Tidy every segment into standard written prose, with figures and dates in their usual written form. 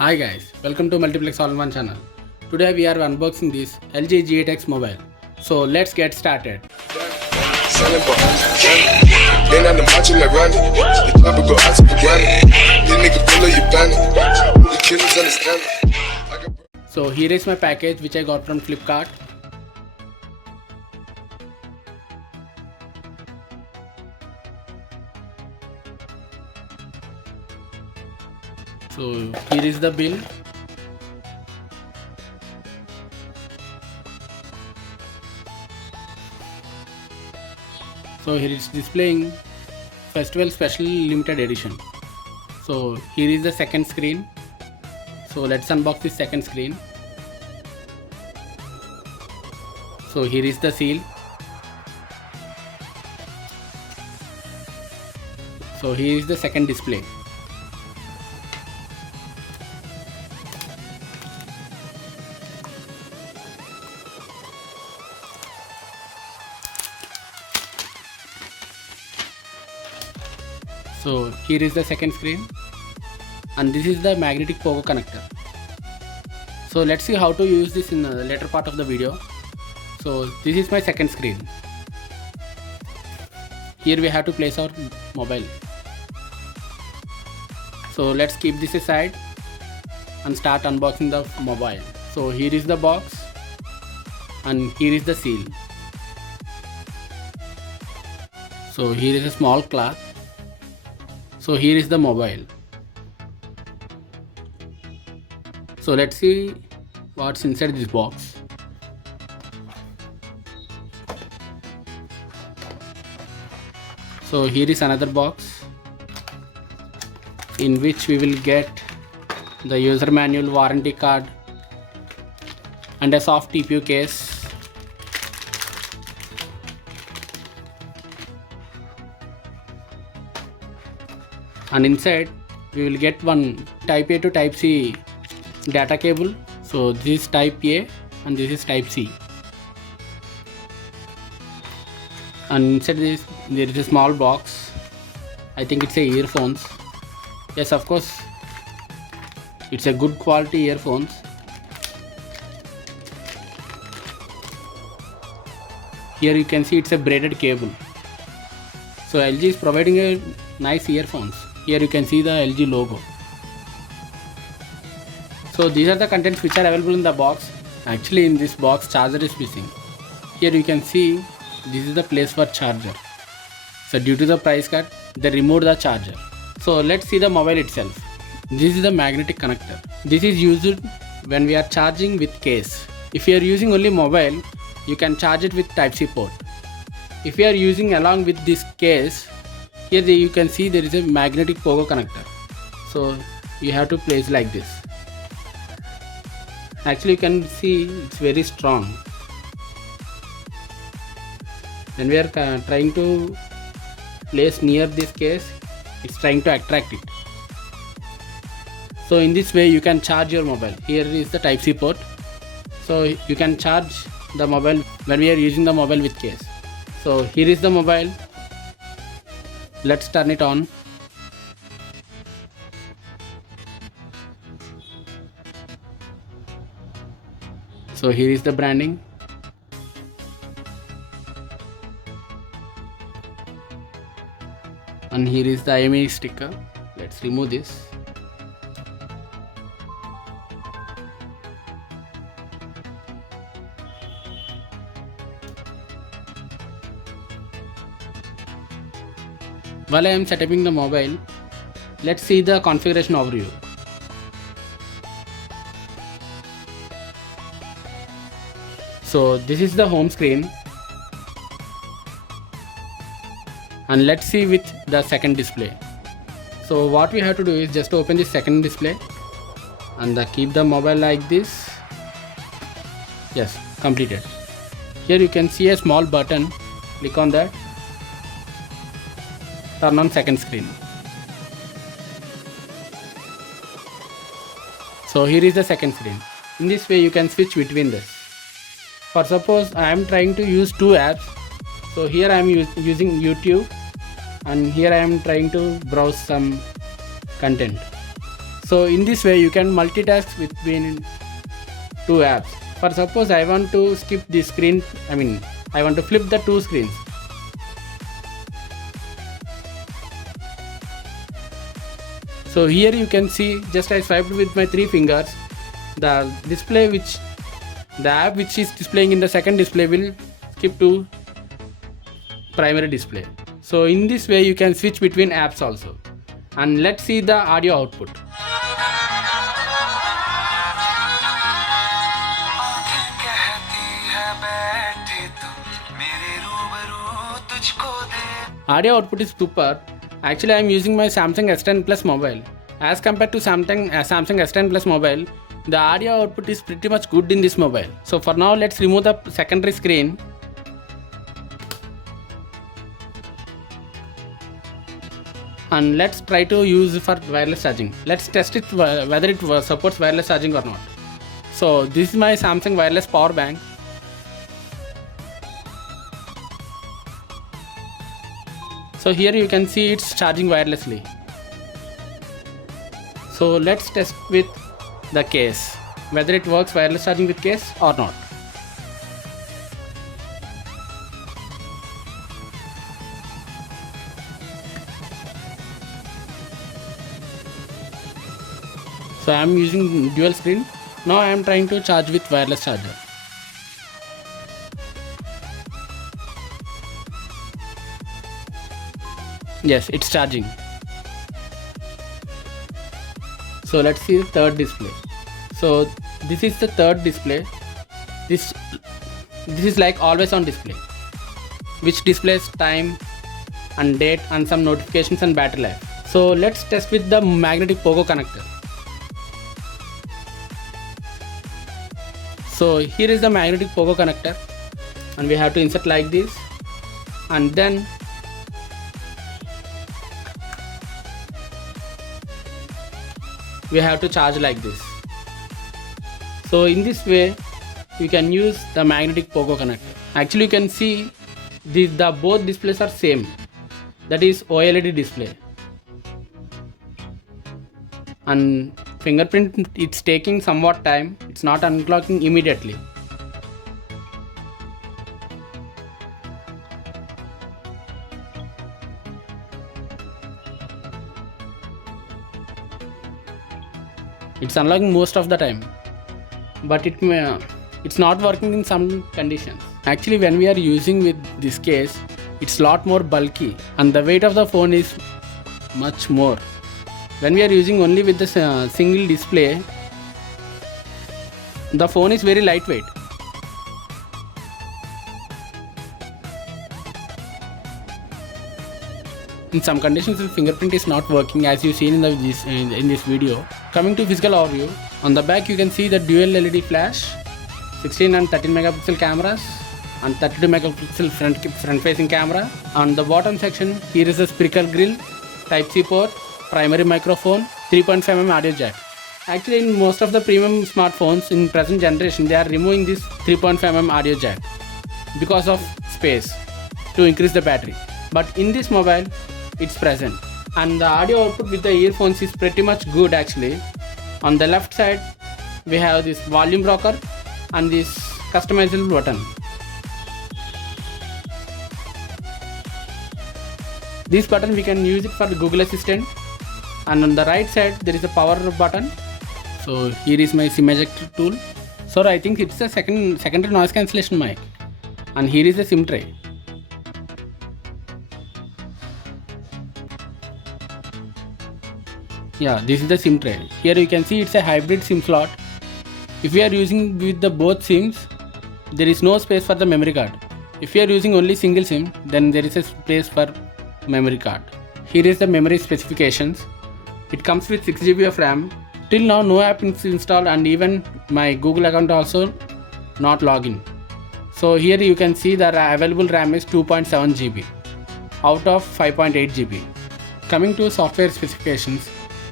Hi guys, welcome to Multiplex All-in-One channel. Today we are unboxing this LG G8X mobile. So let's get started. So here is my package which I got from Flipkart. So here is the bill. So here it's displaying Festival Special Limited Edition. So here is the second screen. So let's unbox this second screen. So here is the seal. So here is the second display. So here is the second screen, and this is the magnetic pogo connector. So let's see how to use this in the later part of the video. So this is my second screen. Here we have to place our mobile. So let's keep this aside and start unboxing the mobile. So here is the box and here is the seal. So here is a small cloth. So here is the mobile. So let's see what's inside this box. So here is another box in which we will get the user manual, warranty card and a soft TPU case. And inside we will get one type A to type C data cable. So this is type A and this is type C. And inside this there is a small box. I think it's a earphones. Yes, of course it's a good quality earphones. Here you can see it's a braided cable. So LG is providing a nice earphones. Here you can see the LG logo. So these are the contents which are available in the box. Actually in this box charger is missing. Here you can see this is the place for charger. So due to the price cut they removed the charger. So let's see the mobile itself. This is the magnetic connector. This is used when we are charging with case. If you are using only mobile, you can charge it with type C port. If you are using along with this case, here you can see there is a magnetic pogo connector. So you have to place like this. Actually you can see it's very strong. When we are trying to place near this case, it's trying to attract it. So in this way you can charge your mobile. Here is the type C port. So you can charge the mobile when we are using the mobile with case. So here is the mobile. Let's turn it on. So here is the branding. And here is the IMEI sticker. Let's remove this. While I am setting the mobile, let's see the configuration overview. So this is the home screen. And let's see with the second display. So what we have to do is just open the second display and keep the mobile like this. Yes, completed. Here you can see a small button. Click on that. Turn on second screen. So here is the second screen. In this way you can switch between this. For suppose I am trying to use two apps. So here I am using YouTube and here I am trying to browse some content. So in this way you can multitask between two apps. For suppose I want to skip the screen, I want to flip the two screens. So here you can see, just I swiped with my 3 fingers, the app which is displaying in the second display will skip to primary display. So in this way you can switch between apps also. And let's see the audio output. Audio output is super. Actually I am using my Samsung S10 Plus mobile. As compared to Samsung S10 Plus mobile, the audio output is pretty much good in this mobile. So for now let's remove the secondary screen. And let's try to use for wireless charging. Let's test it whether it supports wireless charging or not. So this is my Samsung wireless power bank. So here you can see it's charging wirelessly. So let's test with the case, whether it works wireless charging with case or not. So I am using dual screen. Now I am trying to charge with wireless charger. Yes, it's charging. So let's see the third display. So this is the third display. This is like always on display, which displays time and date and some notifications and battery life. So let's test with the magnetic pogo connector. So here is the magnetic pogo connector, and we have to insert like this, and then we have to charge like this. So in this way you can use the magnetic pogo connector. Actually you can see the both displays are same, that is OLED display, and fingerprint, it's taking somewhat time, it's not unclocking immediately. It's unlocking most of the time, but it's not working in some conditions. Actually when we are using with this case, it's lot more bulky and the weight of the phone is much more. When we are using only with the single display, the phone is very lightweight. In some conditions the fingerprint is not working, as you seen in this video. Coming to physical overview, on the back you can see the dual LED flash, 16 and 13 megapixel cameras and 32 megapixel front facing camera. On the bottom section here is a spherical grill, Type-C port, primary microphone, 3.5mm audio jack. Actually in most of the premium smartphones in present generation, they are removing this 3.5mm audio jack because of space to increase the battery. But in this mobile it's present, and the audio output with the earphones is pretty much good actually. On the left side we have this volume rocker and this customizable button. This button we can use it for the Google Assistant, and on the right side there is a power button. So here is my SIM ejector tool. So I think it's a secondary noise cancellation mic, and here is the SIM tray. Yeah, this is the SIM tray. Here you can see it's a hybrid SIM slot. If we are using with the both SIMs, there is no space for the memory card. If you are using only single SIM, then there is a space for memory card. Here is the memory specifications. It comes with 6 GB of RAM. Till now no app is installed, and even my Google account also not login. So here you can see that available RAM is 2.7 GB out of 5.8 GB. Coming to software specifications,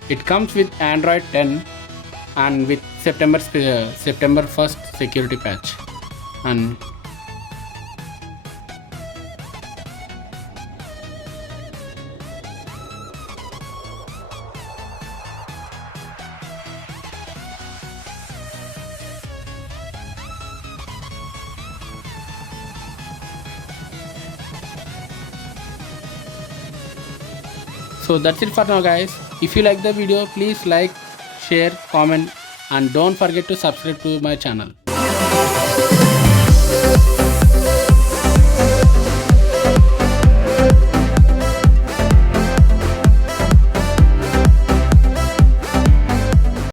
it comes with Android 10 and with September 1st security patch. And So that's it for now guys. If you like the video, please like, share, comment and don't forget to subscribe to my channel.